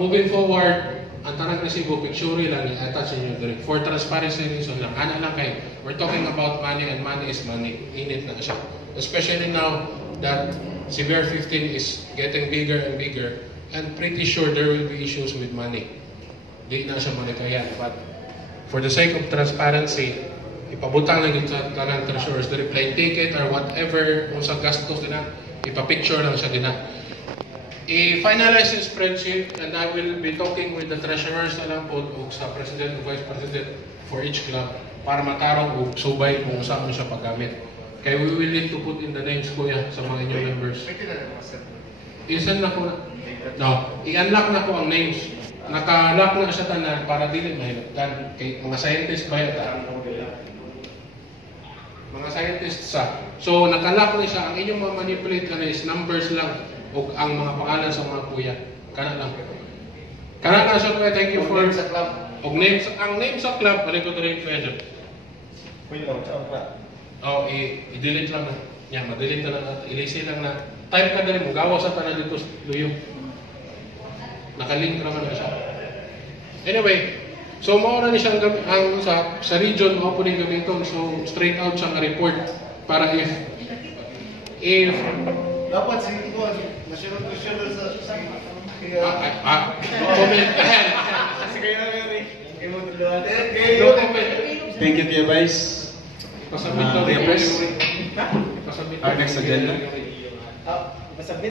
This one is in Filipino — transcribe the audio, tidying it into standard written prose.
moving forward, ang tanang resibo, picture lang, i-attach ninyo direct. For transparency reason lang, ana lang kayo. We're talking about money and money is money. Init na siya. Especially now that Severe 15 is getting bigger and bigger, and pretty sure there will be issues with money. Di na siya monetayan. But for the sake of transparency, ipabutang lang sa tanang treasurers, the plane ticket or whatever kung sa gastos din na, ipapicture lang siya din na. I-finalize yung spreadsheet and I will be talking with the treasurers na lang po o sa president o vice president for each club para matarong o subay kung saan mo siya paggamit. Kaya we will need to put in the names ko sa mga inyong members. I-send na ko na. No, i-unlock na ko ang names. Naka-lock na siya tanan para dili mahilaptan. Kay mga scientists ba yata? Mga scientists sa. So, naka-lock na siya. Ang inyong ma-manipulate ka na is numbers lang. O ang mga pangalan sa mga kuya. Kana lang. Kana na siya kuya. Thank you for... Name sa club. Og name sa... Ang name sa club, balik ko rin kuya dyan. Kuya, sa club. O, i-delete lang na. Yan, ma-delete na lang. I-lisi lang na. Type ka din mo. Gawa sa tanan dito. Luyo. Nakalink naman na siya. Anyway, so maura ni siyang ang sa region mo po din gamiton. So, straight out siyang report. Para if dapat si Ikuan, nasyonal sa comment ahead. Thank you, Tia Vice. Pasabit daw Tia yung Pres. Pasabit. Our next agenda. Pasabit.